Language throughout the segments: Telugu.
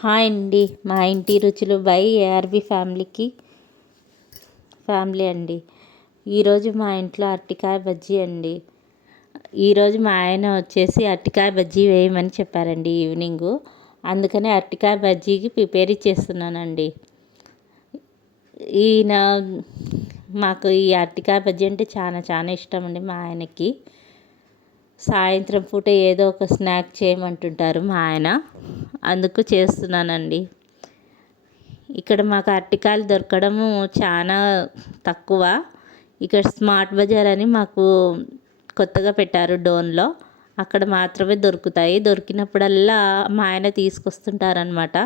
హాయ్ అండి. మా ఇంటి రుచులు బై ఏఆర్బి ఫ్యామిలీకి. ఫ్యామిలీ అండి. ఈరోజు మా ఇంట్లో అరటికాయ బజ్జీ అండి. ఈరోజు మా ఆయన వచ్చేసి అరటికాయ బజ్జీ వేయమని చెప్పారండి ఈవినింగ్. అందుకనే అరటికాయ బజ్జీకి ప్రిపేర్ చేస్తున్నానండి. ఈయన మాకు ఈ అరటికాయ బజ్జీ అంటే చాలా చాలా ఇష్టం అండి మా ఆయనకి. సాయంత్రం పూట ఏదో ఒక స్నాక్ చేయమంటుంటారు మా ఆయన. అందుకు చేస్తున్నానండి. ఇక్కడ మాకు అరటికాయలు దొరకడము చాలా తక్కువ. ఇక్కడ స్మార్ట్ బజార్ అని మాకు కొత్తగా పెట్టారు డోన్లో. అక్కడ మాత్రమే దొరుకుతాయి. దొరికినప్పుడల్లా మా ఆయన తీసుకొస్తుంటారనమాట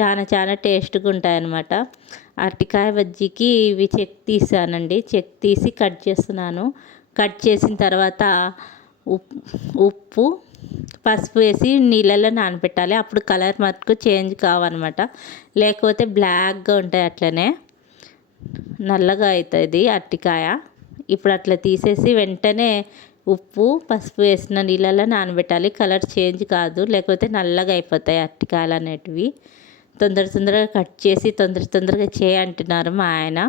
చాలా చాలా టేస్ట్గా ఉంటాయన్నమాట. అరటికాయ బజ్జీకి ఇవి చెక్ తీసానండి. చెక్ తీసి కట్ చేస్తున్నాను. కట్ చేసిన తర్వాత ఉప్పు పసుపు వేసి నీళ్ళల్లో నానబెట్టాలి. అప్పుడు కలర్ మటుకు చేంజ్ కావన్నమాట. లేకపోతే బ్లాక్గా ఉంటాయి అట్లనే. నల్లగా అవుతుంది అరటికాయ ఇప్పుడు అట్లా తీసేసి వెంటనే ఉప్పు పసుపు వేసిన నీళ్ళల్లో నానబెట్టాలి. కలర్ చేంజ్ కాదు. లేకపోతే నల్లగా అయిపోతాయి అరటికాయలు అనేటివి. తొందర తొందరగా కట్ చేసి తొందర తొందరగా చేయంటున్నారు మా ఆయన.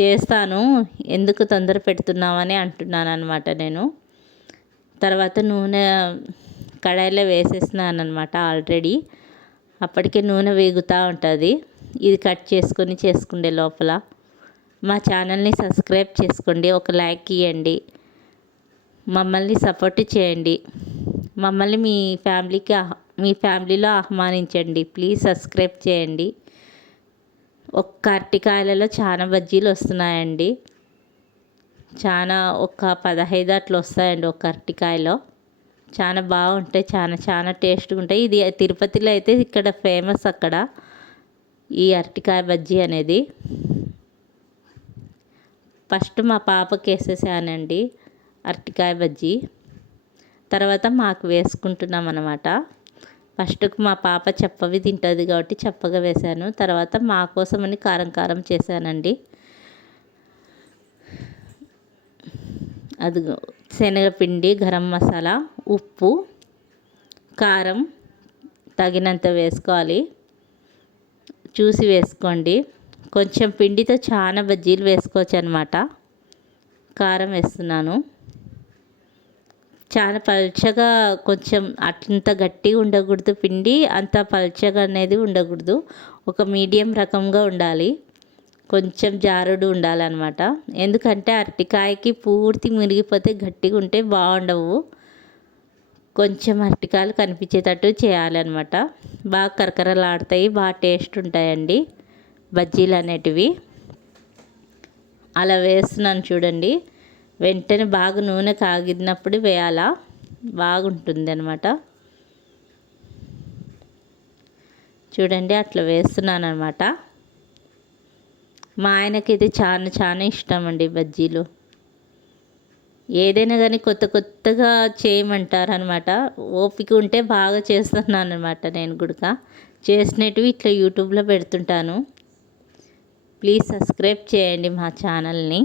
చేస్తాను. ఎందుకు తొందర పెడుతున్నామని అంటున్నాను అనమాట నేను. తర్వాత నూనె కడాయిలో వేసేసినాను అనమాట ఆల్రెడీ. అప్పటికే నూనె వేగుతూ ఉంటుంది. ఇది కట్ చేసుకొని చేసుకుండే లోపల. మా ఛానల్ని సబ్స్క్రైబ్ చేసుకోండి. ఒక లైక్ ఇవ్వండి మమ్మల్ని సపోర్ట్ చేయండి. మమ్మల్ని మీ ఫ్యామిలీకి మీ ఫ్యామిలీలో ఆహ్వానించండి. ప్లీజ్ సబ్స్క్రైబ్ చేయండి. ఒక్క అరటికాయలలో చాలా బజ్జీలు వస్తున్నాయండి. చాలా ఒక పదహైదు అట్లా వస్తాయండి ఒక అరటికాయలో. చాలా బాగుంటాయి చాలా చాలా టేస్ట్గా ఉంటాయి. ఇది తిరుపతిలో అయితే ఇక్కడ ఫేమస్ అక్కడ ఈ అరటికాయ బజ్జీ అనేది. ఫస్ట్ మా పాపకి వేసేసానండి అరటికాయ బజ్జీ. తర్వాత మాకు వేసుకుంటున్నాం అనమాట ఫస్ట్కు మా పాప చెప్పవి తింటుంది కాబట్టి చెప్పగా వేశాను తర్వాత మా కోసమని కారం కారం చేశానండి. అది శనగపిండి గరం మసాలా ఉప్పు కారం తగినంత వేసుకోవాలి. చూసి వేసుకోండి. కొంచెం పిండితో చాలా బజ్జీలు వేసుకోవచ్చు అనమాట కారం వేస్తున్నాను. చాలా పల్చగా కొంచెం అంత గట్టిగా ఉండకూడదు పిండి అంత పల్చగా అనేది ఉండకూడదు. ఒక మీడియం రకంగా ఉండాలి. కొంచెం జారుడు ఉండాలన్నమాట. ఎందుకంటే అరటికాయకి పూర్తి మునిగిపోతే గట్టిగా ఉంటే బాగుండవు. కొంచెం అరటికాయలు కనిపించేటట్టు చేయాలన్నమాట. బాగా కరకరలాడతాయి బాగా టేస్ట్ ఉంటాయండి బజ్జీలు అనేటివి. అలా వేస్తున్నాను చూడండి. వెంటనే బాగా నూనె కాగినప్పుడు వేయాలా? బాగుంటుంది అనమాట చూడండి అట్లా వేస్తున్నాను అనమాట మా ఆయనకైతే చాలా చాలా ఇష్టం అండి బజ్జీలు. ఏదైనా కానీ కొత్త కొత్తగా చేయమంటారు అనమాట ఓపిక ఉంటే బాగా చేస్తున్నాను అనమాట నేను కూడా చేసినవి ఇట్లా యూట్యూబ్లో పెడుతుంటాను. ప్లీజ్ సబ్స్క్రైబ్ చేయండి మా ఛానల్ని.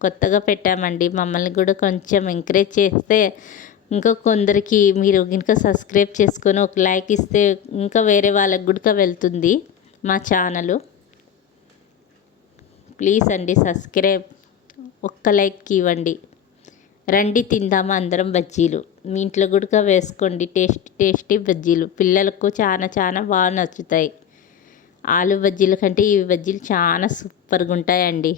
కొత్తగా పెట్టామండి. మమ్మల్ని కూడా కొంచెం ఎంకరేజ్ చేస్తే ఇంకా కొందరికి మీరు ఇంకా సబ్స్క్రైబ్ చేసుకొని ఒక లైక్ ఇస్తే ఇంకా వేరే వాళ్ళకి కూడా వెళ్తుంది. మా ఛానల్. ప్లీజ్ అండి సబ్స్క్రైబ్. ఒక్క లైక్ ఇవ్వండి. రండి తిందాము అందరం బజ్జీలు. మీ ఇంట్లో కూడా వేసుకోండి. టేస్ట్ టేస్టీ బజ్జీలు. పిల్లలకు చాలా చాలా బాగా నచ్చుతాయి. ఆలు బజ్జీల కంటే ఈ బజ్జీలు చాలా సూపర్గా ఉంటాయండి.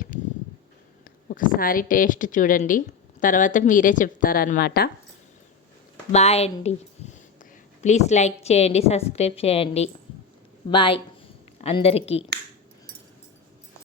ఒకసారి టేస్ట్ చూడండి. తర్వాత మీరే చెప్తారనమాట బాయ్ అండి. ప్లీజ్ లైక్ చేయండి సబ్స్క్రైబ్ చేయండి. బాయ్. అందరికీ